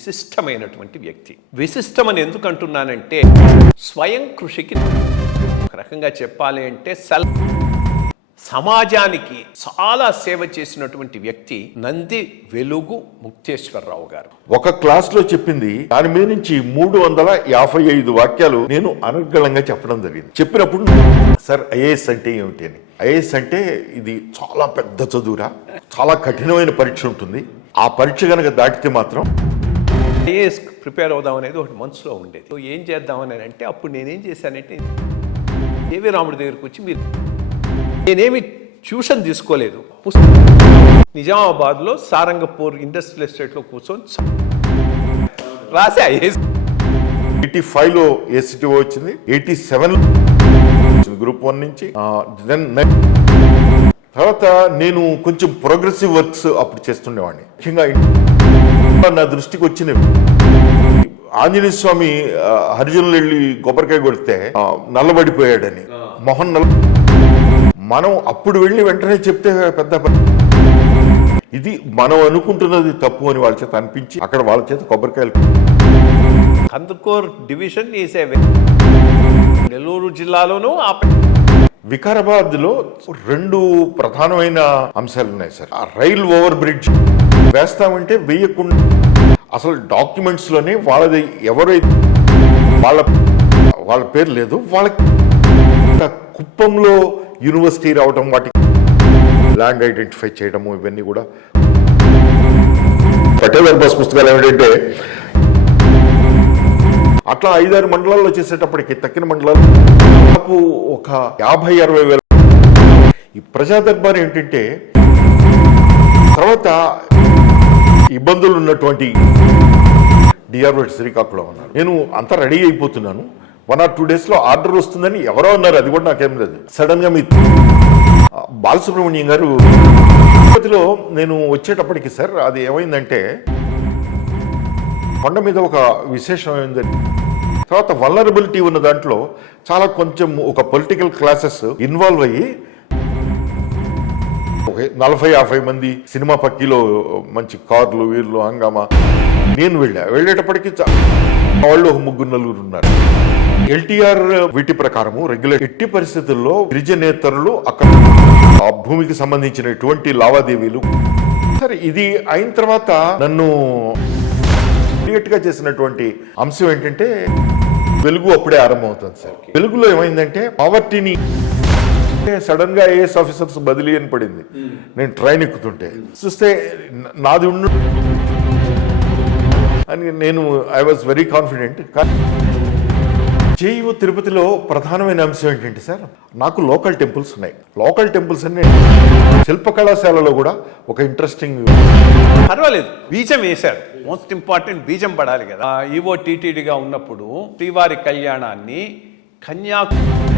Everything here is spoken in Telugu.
విశిష్టమైనటువంటి వ్యక్తి. విశిష్టమని ఎందుకు అంటున్నానంటే స్వయం కృషికి ఒక రకంగా చెప్పాలి అంటే సమాజానికి చాలా సేవ చేసినటువంటి వ్యక్తి నంది వెలుగు ముక్తేశ్వరరావు గారు. ఒక క్లాస్ లో చెప్పింది దాని మీద నుంచి 355 వాక్యాలు నేను అనర్గళంగా చెప్పడం జరిగింది. చెప్పినప్పుడు సార్ ఐఏఎస్ అంటే ఏమిటి అని, ఐఏఎస్ అంటే ఇది చాలా పెద్ద చదువురా, చాలా కఠినమైన పరీక్ష ఉంటుంది, ఆ పరీక్ష కనుక దాటితే మాత్రం ఐఏఎస్ ప్రిపేర్ అవుదాం అనేది ఒకటి మనసులో ఉండేది. ఏం చేద్దామని అంటే అప్పుడు నేనేం చేశానంటే ఏవి రాముడి దగ్గరికి వచ్చి నేనేమి ట్యూషన్ తీసుకోలేదు, నిజామాబాద్లో సారంగపూర్ ఇండస్ట్రియల్ ఎస్టేట్లో కూర్చొని రాసే ఐఏఎస్. 85లో ఏసీటీ వచ్చింది, 87 గ్రూప్ 1 నుంచి. తర్వాత నేను కొంచెం ప్రోగ్రెసివ్ వర్క్స్ అప్పుడు చేస్తుండేవాడిని. ముఖ్యంగా నా దృష్టికి వచ్చినవి ఆంజనేయ స్వామి హరిజనులు వెళ్ళి కొబ్బరికాయ కొడితే నల్లబడిపోయాడని, మొహన్ మనం అప్పుడు వెళ్ళి వెంటనే చెప్తే పెద్ద ఇది మనం అనుకుంటున్నది తప్పు అని వాళ్ళ చేత అనిపించి అక్కడ వాళ్ళ చేత కొబ్బరికాయలు. కందుకూర్ డివిజన్ నెల్లూరు జిల్లాలోనూ వికారాబాద్ లో 2 ప్రధానమైన అంశాలు ఉన్నాయి సార్. ఆ రైల్ ఓవర్ బ్రిడ్జ్ వేస్తామంటే వేయకుండా అసలు డాక్యుమెంట్స్ లోనే వాళ్ళది ఎవరైతే వాళ్ళ పేరు లేదు, వాళ్ళకి కుప్పంలో యూనివర్సిటీ రావడం, వాటికి ల్యాండ్ ఐడెంటిఫై చేయడము, ఇవన్నీ కూడా పటేల్ బస్ పుస్తకాలు ఏమిటంటే అట్లా 5-6 మండలాల్లో చేసేటప్పటికి తక్కిన మండలాలు నాకు ఒక 50-60 వేల. ఈ ప్రజా దర్బార్ ఏంటంటే తర్వాత ఇబ్బందులు ఉన్నటువంటి డిఆర్ఓ శ్రీకాకుళం ఉన్నారు. నేను అంతా రెడీ అయిపోతున్నాను, 1 or 2 days లో ఆర్డర్ వస్తుందని ఎవరో అన్నారు, అది కూడా నాకేం లేదు. సడన్ గా మీ బాలసుబ్రహ్మణ్యం గారు తిరుపతిలో నేను వచ్చేటప్పటికి సార్ అది ఏమైందంటే కొండ మీద ఒక విశేషం ఏమైందని, తర్వాత వల్నరబిలిటీ ఉన్న దాంట్లో చాలా కొంచెం ఒక పొలిటికల్ క్లాసెస్ ఇన్వాల్వ్ అయ్యి 40-50 మంది సినిమా పక్కీలో మంచి కార్లు వీర్లు హంగామా. నేను వెళ్ళేటప్పటికి వాళ్ళు 3-4 ఉన్నారు. ఎల్టీఆర్ వీటి ప్రకారము రెగ్యులేట్ ఎట్టి పరిస్థితుల్లో గిరిజనేతరులు అక్కడ ఆ భూమికి సంబంధించినటువంటి లావాదేవీలు. సరే ఇది అయిన తర్వాత నన్ను గా చేసినటువంటి అంశం ఏంటంటే వెలుగు అప్పుడే ఆరంభమవుతుంది సార్. వెలుగులో ఏమైందంటే పావర్టీని సడన్ గా ఐఏఎస్ ఆఫీసర్స్ బదిలీ అని పడింది. నేను ట్రైన్ ఎక్కుతుంటే చూస్తే నాది అని నేను I was very confident. JEO తిరుపతిలో ప్రధానమైన అంశం ఏంటంటే సార్ నాకు లోకల్ టెంపుల్స్ ఉన్నాయి. లోకల్ టెంపుల్స్ అన్ని శిల్ప కళాశాలలో కూడా ఒక ఇంట్రెస్టింగ్ పర్వాలేదు బీజం వేశారు. మోస్ట్ ఇంపార్టెంట్ బీజం పడాలి కదా. ఈవో టీటీడీగా ఉన్నప్పుడు శ్రీవారి కళ్యాణాన్ని కన్యాకుమారి